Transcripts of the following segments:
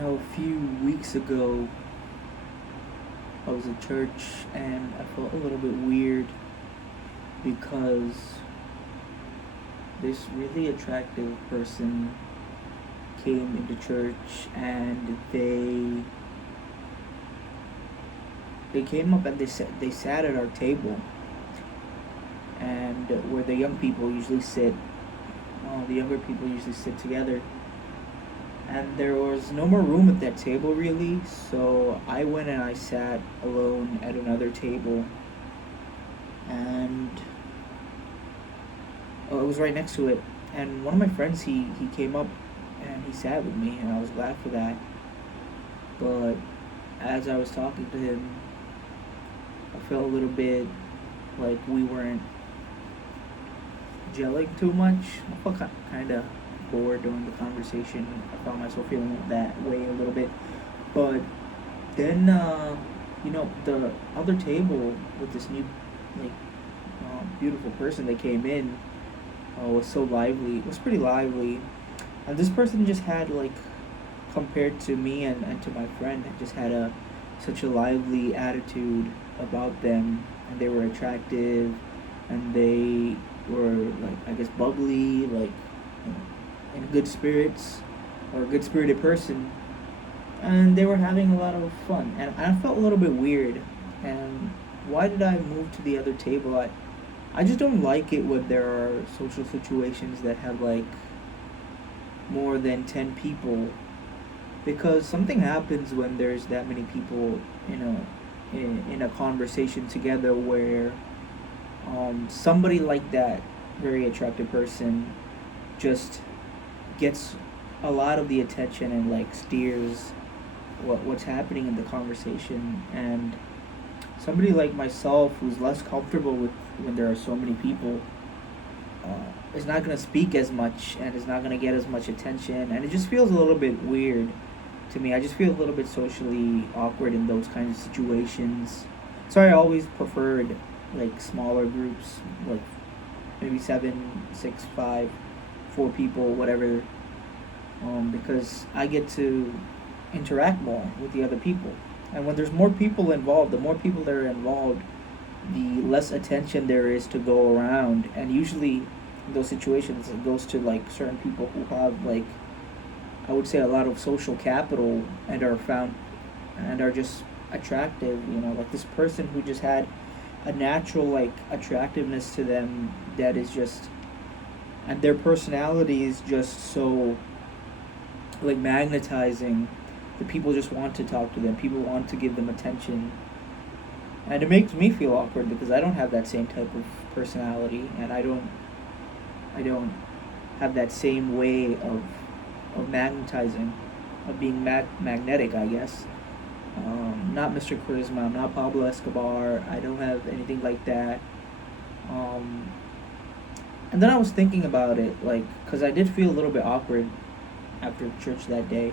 A few weeks ago, I was at church and I felt a little bit weird because this really attractive person came into church and they came up and they sat at our table and where the young people usually sit, the younger people usually sit together, and there was no more room at that table really, so I went and I sat alone at another table, and it was right next to it. And one of my friends, he came up and he sat with me, and I was glad for that. But as I was talking to him, I felt a little bit like we weren't gelling too much. I felt kind of bored during the conversation. I found myself feeling that way a little bit. But then, the other table with this new, like, beautiful person that came in was so lively. It was pretty lively. And this person just had, like, compared to me and to my friend, just had such a lively attitude about them. And they were attractive, and they were, like, I guess, bubbly, like, you know, in good spirits, or a good spirited person, and they were having a lot of fun, and I felt a little bit weird. And why did I move to the other table? I just don't like it when there are social situations that have, like, more than 10 people, because something happens when there's that many people in a conversation together, where somebody like that very attractive person just gets a lot of the attention and, like, steers what's happening in the conversation. And somebody like myself, who's less comfortable with when there are so many people, is not going to speak as much and is not going to get as much attention, and it just feels a little bit weird to me. I just feel a little bit socially awkward in those kinds of situations. So I always preferred, like, smaller groups, like maybe seven, six, five, four people, whatever, because I get to interact more with the other people. And when there's more people involved, the more people that are involved, the less attention there is to go around. And usually, in those situations, it goes to, like, certain people who have, like, I would say, a lot of social capital, and are found and are just attractive. Like this person who just had a natural, like, attractiveness to them, that is just, and their personality is just so, like, magnetizing. The people just want to talk to them. People want to give them attention, and it makes me feel awkward because I don't have that same type of personality, and I don't have that same way of magnetizing, of being magnetic, I guess. Not Mr. Charisma. I'm not Pablo Escobar. I don't have anything like that. Um, and then I was thinking about it, like, because I did feel a little bit awkward after church that day,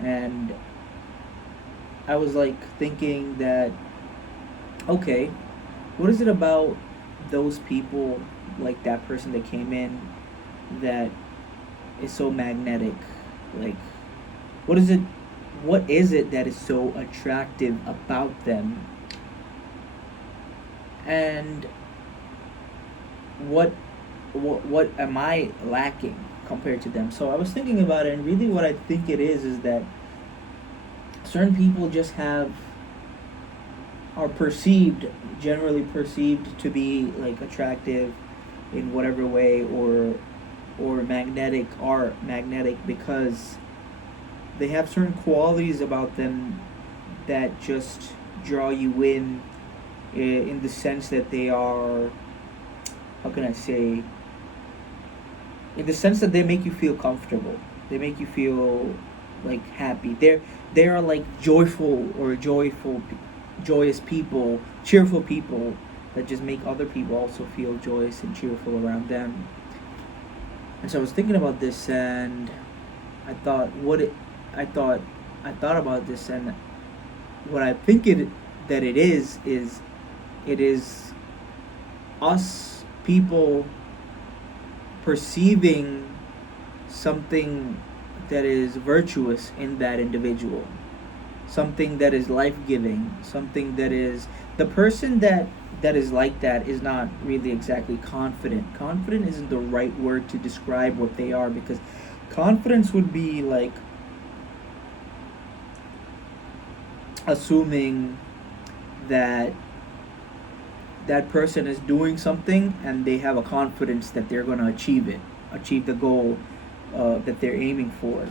and I was, like, thinking that, okay, what is it about those people, like that person that came in, that is so magnetic? Like, what is it? What is it that is so attractive about them? And what what am I lacking compared to them? So I was thinking about it, and really, what I think it is that certain people just have, are perceived, generally perceived to be, like, attractive in whatever way, or magnetic because they have certain qualities about them that just draw you in the sense that they are, how can I say, in the sense that they make you feel comfortable. They make you feel, like, happy. They are, like, joyous people, cheerful people, that just make other people also feel joyous and cheerful around them. And so I was thinking about this, and I thought what it I thought I thought about this, and what I think it is it is us people perceiving something that is virtuous in that individual, something that is life-giving, something that is the person that is like that is not really exactly confident. Confident isn't the right word to describe what they are, because confidence would be like assuming that that person is doing something and they have a confidence that they're going to achieve the goal that they're aiming for.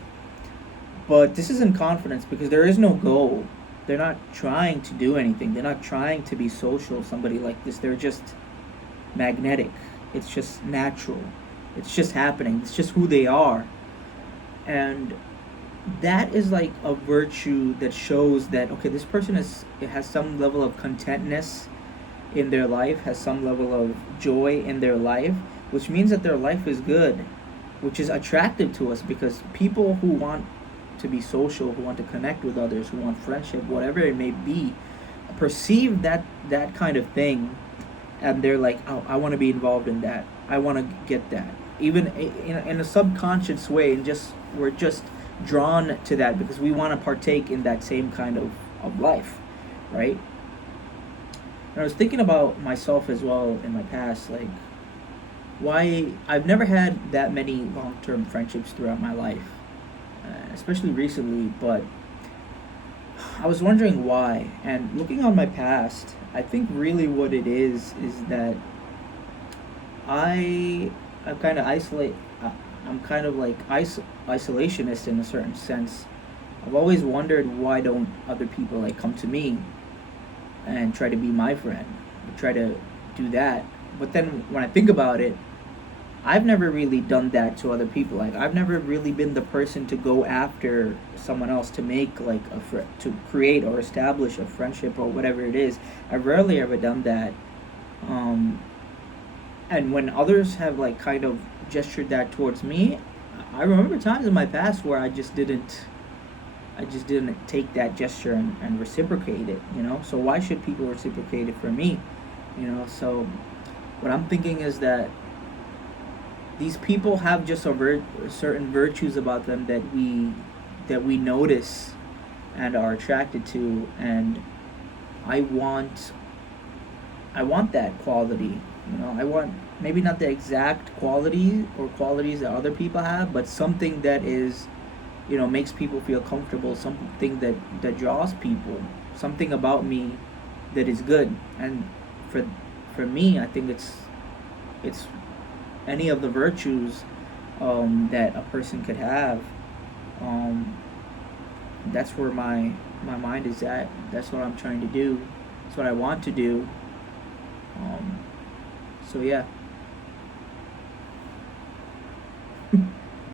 But this isn't confidence because there is no goal. They're not trying to do anything. They're not trying to be social, somebody like this. They're just magnetic. It's just natural. It's just happening. It's just who they are. And that is like a virtue that shows that okay, this person is it has some level of contentness in their life, has some level of joy in their life, which means that their life is good, which is attractive to us because people who want to be social, who want to connect with others, who want friendship, whatever it may be, perceive that kind of thing, and they're like, oh, I want to be involved in that. I want to get that, even in a subconscious way, and just we're just drawn to that because we want to partake in that same kind of life, right? And I was thinking about myself as well in my past, like why I've never had that many long-term friendships throughout my life, especially recently. But I was wondering why, and looking on my past, I think really what it is that I I'm kind of isolate. I'm kind of like isolationist in a certain sense. I've always wondered why don't other people like come to me and try to be my friend, try to do that. But then when I think about it, I've never really done that to other people. Like I've never really been the person to go after someone else to make like to create or establish a friendship or whatever it is. I've rarely ever done that. Um, and when others have like kind of gestured that towards me, I remember times in my past where I just didn't take that gesture and reciprocate it, you know? So why should people reciprocate it for me? You know, so what I'm thinking is that these people have just certain virtues about them that we notice and are attracted to, and I want I want that quality. You know, I want maybe not the exact quality or qualities that other people have, but something that is, you know, makes people feel comfortable, something that draws people, something about me that is good. And for for me, I think it's any of the virtues that a person could have. Um, that's where my mind is at. That's what I'm trying to do. That's what I want to do. Um, so yeah.